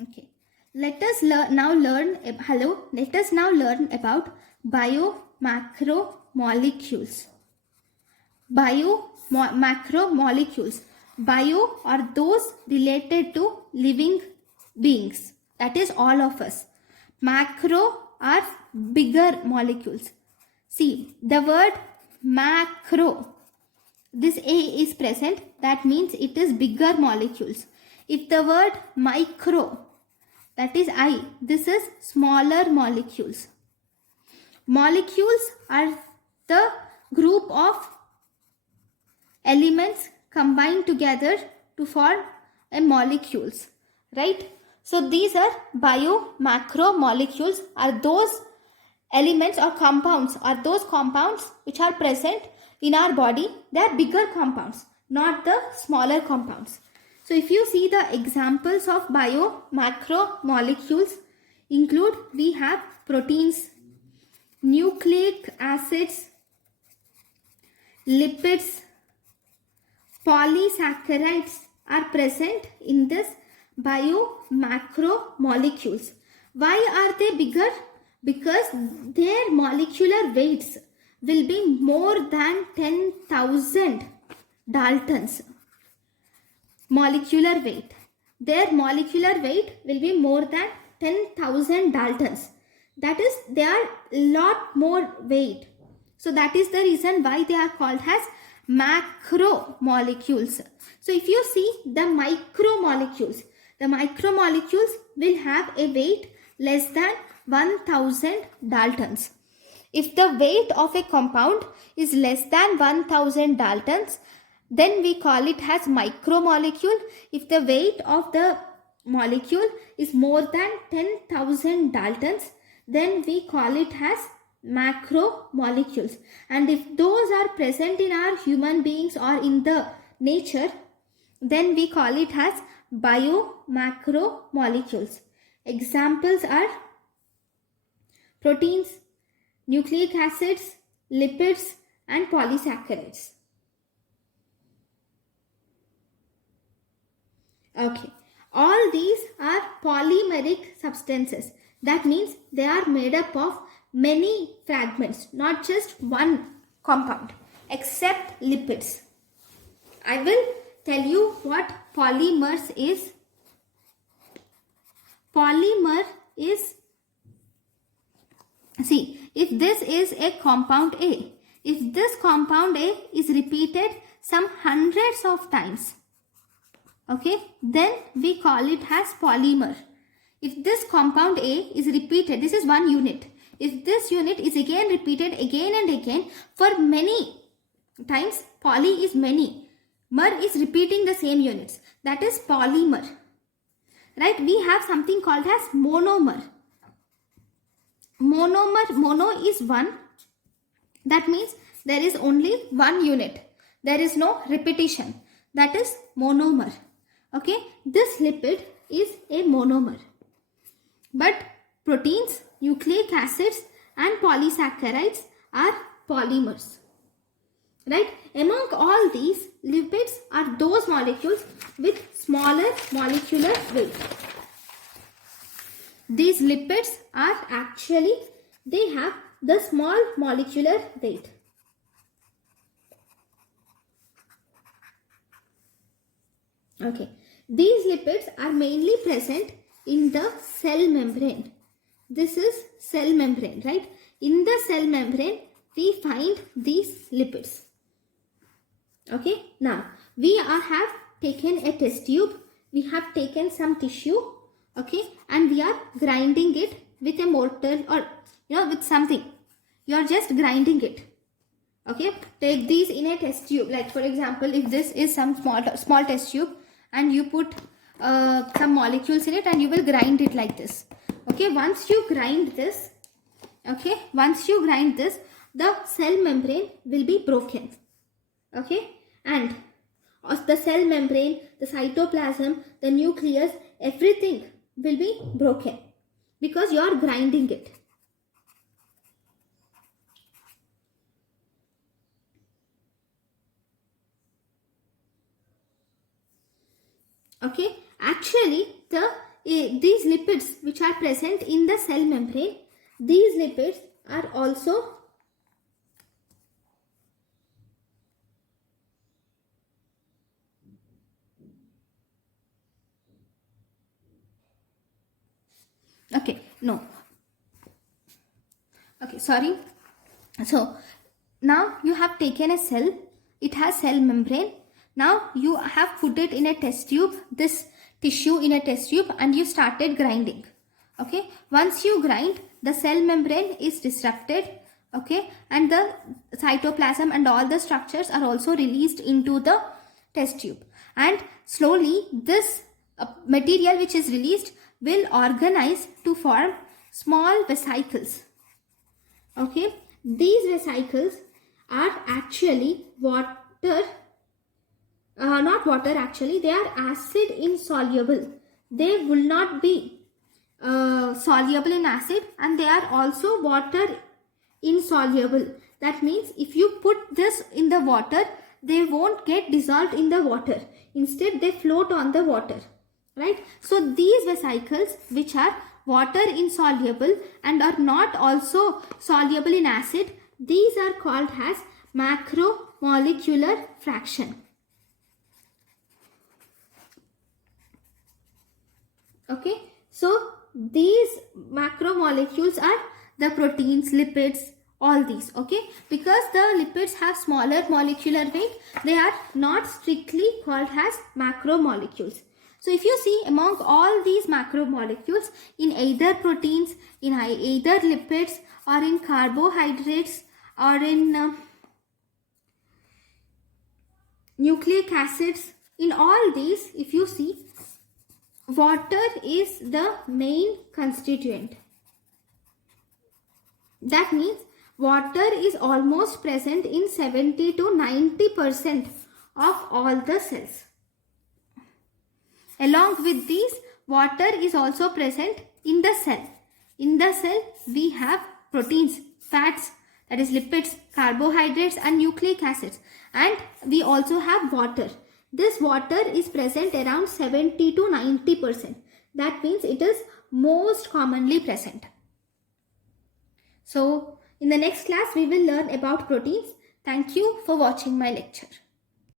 Okay. Let us now learn about biomacromolecules. Macromolecules. Bio are those related to living beings. That is all of us. Macro are bigger molecules. See, the word macro, this A is present, that means it is bigger molecules. If the word micro, that is I, this is smaller molecules. Molecules are the group of elements combined together to form a molecules, right? So these are biomacromolecules, are those elements or compounds, are those compounds which are present in our body. They are bigger compounds, not the smaller compounds. So if you see the examples of biomacromolecules include, we have proteins, nucleic acids, lipids, polysaccharides are present in this biomacromolecules. Why are they bigger? Because their molecular weights will be more than 10,000 Daltons. Molecular weight. Their molecular weight will be more than 10,000 Daltons. That is, they are lot more weight. So that is the reason why they are called as macromolecules. So if you see the micromolecules will have a weight less than 1000 Daltons. If the weight of a compound is less than 1000 Daltons, then we call it as micromolecule. If the weight of the molecule is more than 10,000 Daltons, then we call it as macromolecules. And if those are present in our human beings or in the nature, then we call it as biomacromolecules. Examples are proteins, nucleic acids, lipids, and polysaccharides. Okay, all these are polymeric substances. That means they are made up of many fragments, not just one compound, except lipids. I will tell you what polymers is. Polymer is, see, if this is a compound A, if this compound A is repeated some hundreds of times, okay, then we call it as polymer. If this compound A is repeated, this is one unit. If this unit is again repeated again and again for many times, poly is many, mer is repeating the same units, that is polymer, right? We have something called as monomer. Mono is one, that means there is only one unit, there is no repetition, that is monomer. Okay, this lipid is a monomer. But proteins, nucleic acids, and polysaccharides are polymers, right? Among all these, lipids are those molecules with smaller molecular weight. These lipids are actually, they have the small molecular weight. Okay, these lipids are mainly present in the cell membrane. This is cell membrane, right? In the cell membrane, we find these lipids. Okay, now we have taken a test tube, we have taken some tissue, okay, and we are grinding it with a mortar or with something. You are just grinding it. Okay, take these in a test tube. Like for example, if this is some small test tube and you put some molecules in it and you will grind it like this. Okay, once you grind this, the cell membrane will be broken. Okay, and the cell membrane, the cytoplasm, the nucleus, everything will be broken because you are grinding it. Okay, actually the these lipids which are present in the cell membrane, these lipids are also okay, no. Okay, sorry. So now you have taken a cell, it has cell membrane. Now you have put it in a test tube, this tissue in a test tube, and you started grinding. Okay, once you grind, the cell membrane is disrupted. Okay, and the cytoplasm and all the structures are also released into the test tube, and slowly this material which is released will organize to form small vesicles. Okay, these vesicles are actually water, not water actually, they are acid insoluble. They will not be soluble in acid, and they are also water insoluble. That means if you put this in the water, they won't get dissolved in the water. Instead, they float on the water, right? So these vesicles which are water insoluble and are not also soluble in acid, these are called as macromolecular fraction. Okay, so these macromolecules are the proteins, lipids, all these. Okay, because the lipids have smaller molecular weight, they are not strictly called as macromolecules. So if you see, among all these macromolecules, in either proteins, in either lipids, or in carbohydrates, or in nucleic acids, in all these, if you see, water is the main constituent. That means water is almost present in 70 to 90% of all the cells. Along with these, water is also present in the cell. In the cell, we have proteins, fats, that is lipids, carbohydrates, and nucleic acids. And we also have water. This water is present around 70 to 90%. That means it is most commonly present. So, in the next class, we will learn about proteins. Thank you for watching my lecture.